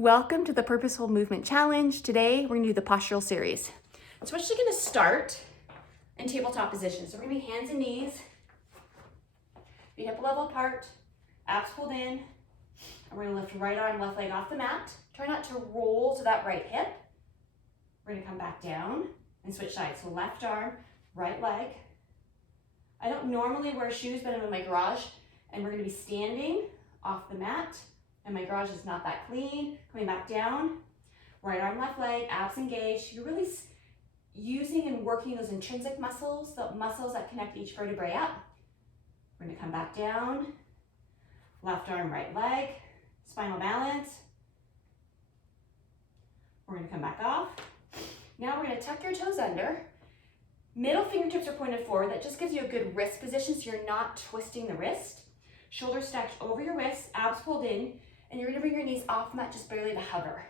Welcome to the Purposeful Movement Challenge. Today, we're gonna do the postural series. So we're actually gonna start in tabletop position. So we're gonna be hands and knees, feet hip level apart, abs pulled in, and we're gonna lift right arm, left leg off the mat. Try not to roll to that right hip. We're gonna come back down and switch sides. So left arm, right leg. I don't normally wear shoes, but I'm in my garage, and we're gonna be standing off the mat. And my garage is not that clean. Coming back down, right arm, left leg, abs engaged. You're really using and working those intrinsic muscles, the muscles that connect each vertebrae up. We're gonna come back down, left arm, right leg, spinal balance. We're gonna come back off. Now we're gonna tuck your toes under. Middle fingertips are pointed forward. That just gives you a good wrist position so you're not twisting the wrist. Shoulders stacked over your wrists, abs pulled in. And you're gonna bring your knees off the mat just barely to hover.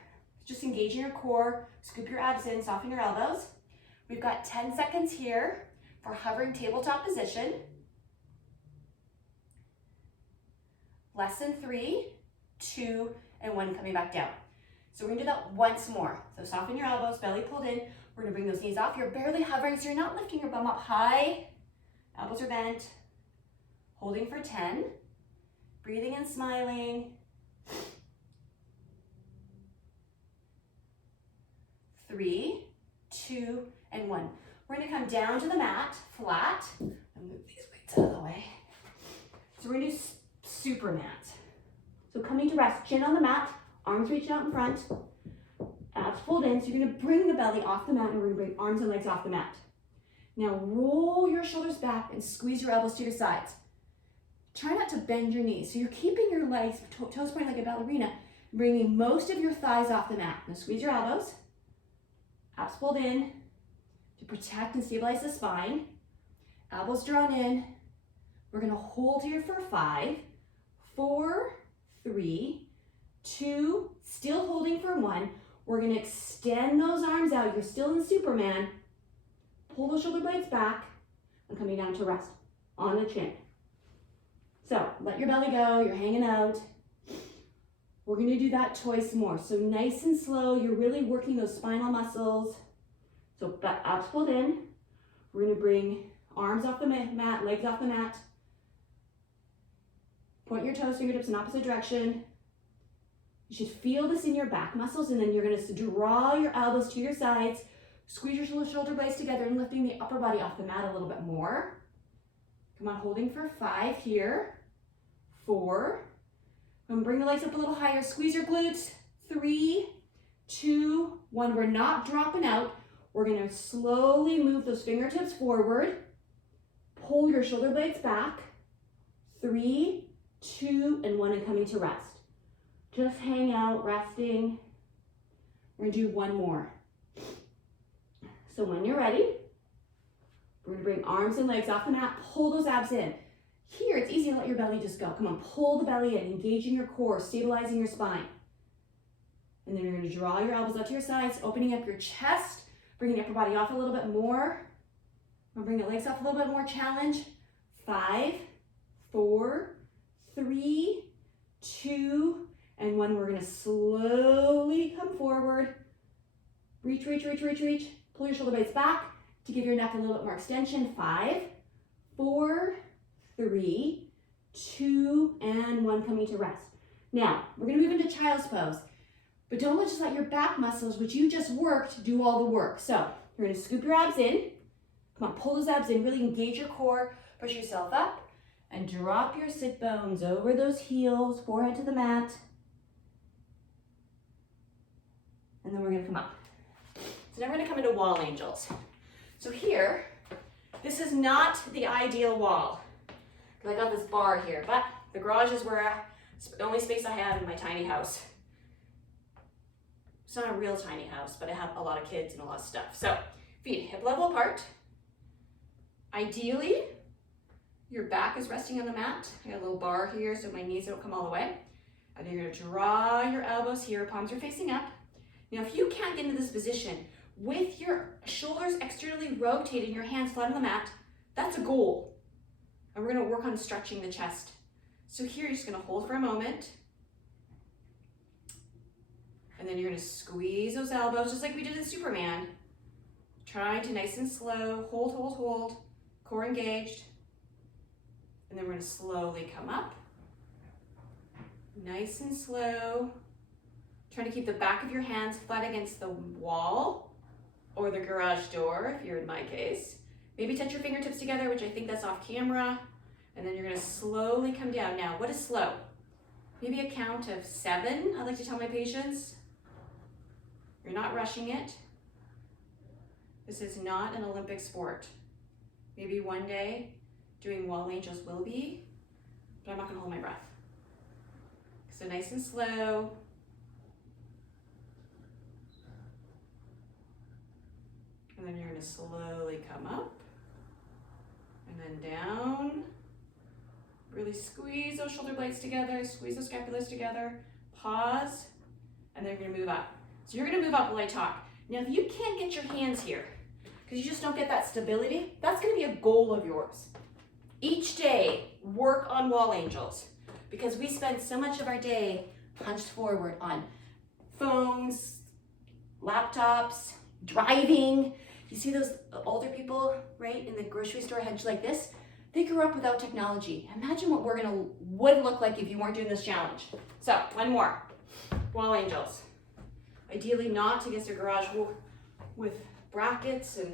Just engaging your core, scoop your abs in, soften your elbows. We've got 10 seconds here for hovering tabletop position. Less than 3, 2, and 1, coming back down. So we're gonna do that once more. So soften your elbows, belly pulled in. We're gonna bring those knees off. You're barely hovering, so you're not lifting your bum up high. Elbows are bent. Holding for 10. Breathing and smiling. 3, 2, and 1. We're gonna come down to the mat, flat, and move these weights out of the way. So we're gonna do super mat. So coming to rest, chin on the mat, arms reaching out in front, abs pulled in. So you're gonna bring the belly off the mat, and we're gonna bring arms and legs off the mat. Now roll your shoulders back and squeeze your elbows to your sides. Try not to bend your knees. So you're keeping your legs, toes pointed like a ballerina, bringing most of your thighs off the mat. Now squeeze your elbows. Abs pulled in to protect and stabilize the spine. Elbows drawn in. We're gonna hold here for 5, 4, 3, 2, still holding for 1. We're gonna extend those arms out. You're still in Superman. Pull those shoulder blades back and coming down to rest on the chin. So let your belly go, you're hanging out. We're gonna do that twice more. So nice and slow, you're really working those spinal muscles. So abs pulled in. We're gonna bring arms off the mat, legs off the mat. Point your toes, fingertips in opposite direction. You should feel this in your back muscles, and then you're gonna draw your elbows to your sides, squeeze your shoulder blades together and lifting the upper body off the mat a little bit more. Come on, holding for 5 here, 4, and bring the legs up a little higher. Squeeze your glutes. 3, 2, 1. We're not dropping out. We're gonna slowly move those fingertips forward. Pull your shoulder blades back. 3, 2, and 1, and coming to rest. Just hang out, resting. We're gonna do one more. So when you're ready, we're gonna bring arms and legs off the mat. Pull those abs in. Here, it's easy to let your belly just go. Come on, pull the belly in, engaging your core, stabilizing your spine. And then you're gonna draw your elbows out to your sides, opening up your chest, bringing your upper body off a little bit more. We'll bring the legs off a little bit more, challenge. 5, 4, 3, 2, and 1. We're gonna slowly come forward. Reach, reach, reach, reach, reach. Pull your shoulder blades back to give your neck a little bit more extension. 5, 4, 3, 2, and 1, coming to rest. Now, we're gonna move into child's pose, but don't just let your back muscles, which you just worked, do all the work. So, you're gonna scoop your abs in. Come on, pull those abs in, really engage your core, push yourself up, and drop your sit bones over those heels, forehead to the mat. And then we're gonna come up. So now we're gonna come into wall angels. So here, this is not the ideal wall. I got this bar here, but the garage is it's the only space I have in my tiny house. It's not a real tiny house, but I have a lot of kids and a lot of stuff. So feet hip level apart. Ideally, your back is resting on the mat. I got a little bar here so my knees don't come all the way. And then you're gonna draw your elbows here, palms are facing up. Now, if you can't get into this position with your shoulders externally rotated, your hands flat on the mat, that's a goal. And we're gonna work on stretching the chest. So here, you're just gonna hold for a moment. And then you're gonna squeeze those elbows just like we did in Superman. Trying to nice and slow, hold, hold, hold, core engaged. And then we're gonna slowly come up. Nice and slow. Trying to keep the back of your hands flat against the wall or the garage door, if you're in my case. Maybe touch your fingertips together, which I think that's off camera. And then you're gonna slowly come down. Now, what is slow? Maybe a count of 7, I like to tell my patients. You're not rushing it. This is not an Olympic sport. Maybe one day doing wall angels will be, but I'm not gonna hold my breath. So nice and slow. And then you're gonna slowly come up and then down. Really squeeze those shoulder blades together, squeeze those scapulas together, pause, and then you're gonna move up. So you're gonna move up while I talk. Now, if you can't get your hands here, because you just don't get that stability, that's gonna be a goal of yours. Each day, work on wall angels, because we spend so much of our day hunched forward on phones, laptops, driving. You see those older people, right, in the grocery store hunched like this? They grew up without technology. Imagine what would look like if you weren't doing this challenge. So, one more. Wall angels. Ideally not against a garage with brackets and...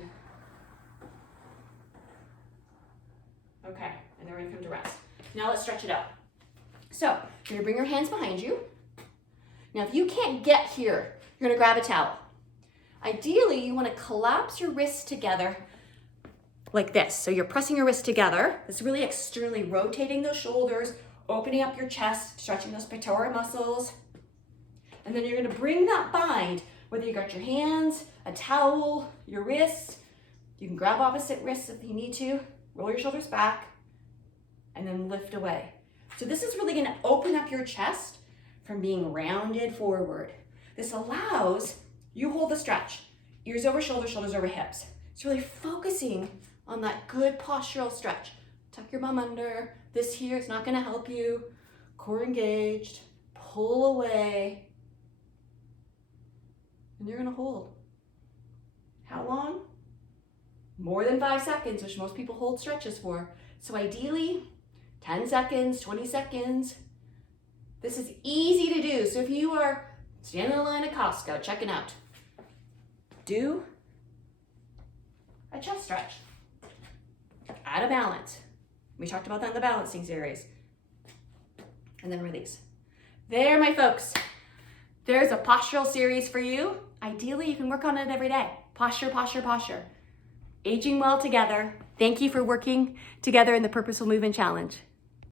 Okay, and then we're gonna come to rest. Now let's stretch it out. So, you're gonna bring your hands behind you. Now, if you can't get here, you're gonna grab a towel. Ideally, you wanna collapse your wrists together like this. So you're pressing your wrists together. It's really externally rotating those shoulders, opening up your chest, stretching those pectoral muscles. And then you're gonna bring that bind, whether you got your hands, a towel, your wrists. You can grab opposite wrists if you need to, roll your shoulders back, and then lift away. So this is really gonna open up your chest from being rounded forward. This allows you hold the stretch, ears over shoulders, shoulders over hips. It's really focusing on that good postural stretch. Tuck your bum under. This here is not gonna help you. Core engaged, pull away, and you're gonna hold. How long? More than 5 seconds, which most people hold stretches for. So ideally, 10 seconds, 20 seconds. This is easy to do. So if you are standing in the line at Costco, checking out, do a chest stretch. Out of balance. We talked about that in the balancing series. And then release. There, my folks. There's a postural series for you. Ideally, you can work on it every day. Posture, posture, posture. Aging well together. Thank you for working together in the Purposeful Movement Challenge.